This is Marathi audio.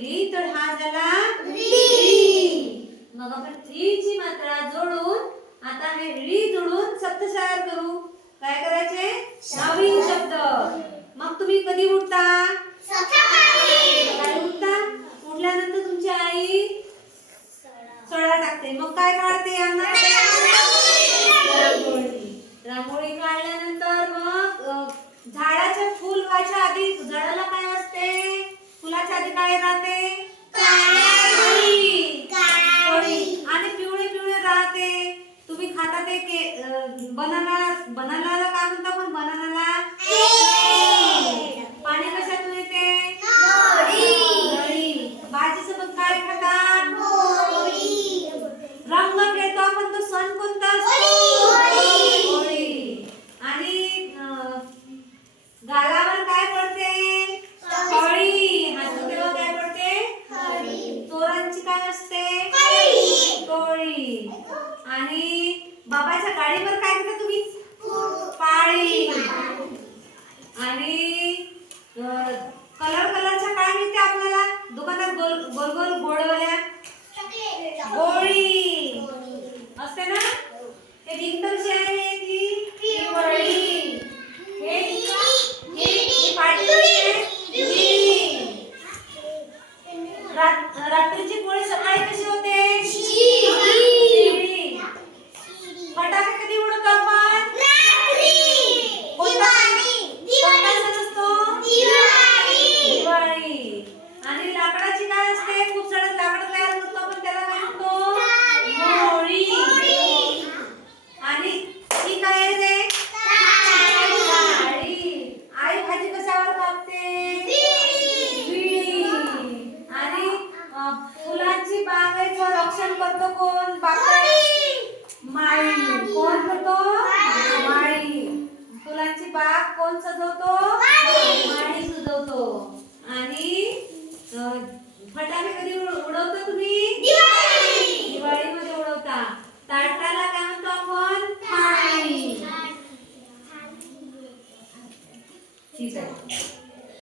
जोडली तर हा झाला री. मग आपण री ची मात्रा जोडून आता हे री जोडून तयार करू. काय करायचे? नवीन शब्द. मग तुम्ही कधी उठता? सकाळी. उठता? उठल्यानंतर तुमची आई? सडा टाकते. मग काय काढते रांगोळी. काढल्यानंतर मग अ, झाडाचे फुल व्हायच्या आधी झाडाला काय फुलाच्या आधी काय राहते. आणि पिवळे पिवळे राहते. तुम्ही खाता ते के बनाना बनानाला काय म्हणता पण बनानाला? पाणी कशातून येते. भाजीसोबत काय खातात? रंग खेळतो आपण तो सण कोणता? असतो. आणि अं, आणि बाबाच्या गाडीवर काय घेता तुम्ही? पाळी. आणि कलर कलरच्या काय मिळते आपल्याला? दुकानात गोल गोल गोल गोडवल्या गोळी असते ना हे रिंग कशी आहे ती पिवळी हे हे- ही पाटी कशी आहे निळी. रात- रात्रीची पोळी सकाळी कशी होते निळी. फटाके कधी उडवतो आपण कोणता कोणता सण असतो दिवाळी आणि लाकडाची काय असते खूप सारं लाकड तयार करतो आपण त्याला काय म्हणतो मोळी आणि ही काय आहे रे थाळी. आई भाजी कशावर कापते विळी. आणि अं, फुलांची बागेचं रक्षण करतो कोण बागकाम माळी कोण करतो माळी फुलांची बाग कोण सजवतो? माळी सजवतो. आणि फटाके कधी उड- उडवता तुम्ही? दिवाळीमध्ये उडवता. ताटाला काय म्हणतो आपण? थाळी ठीक आहे.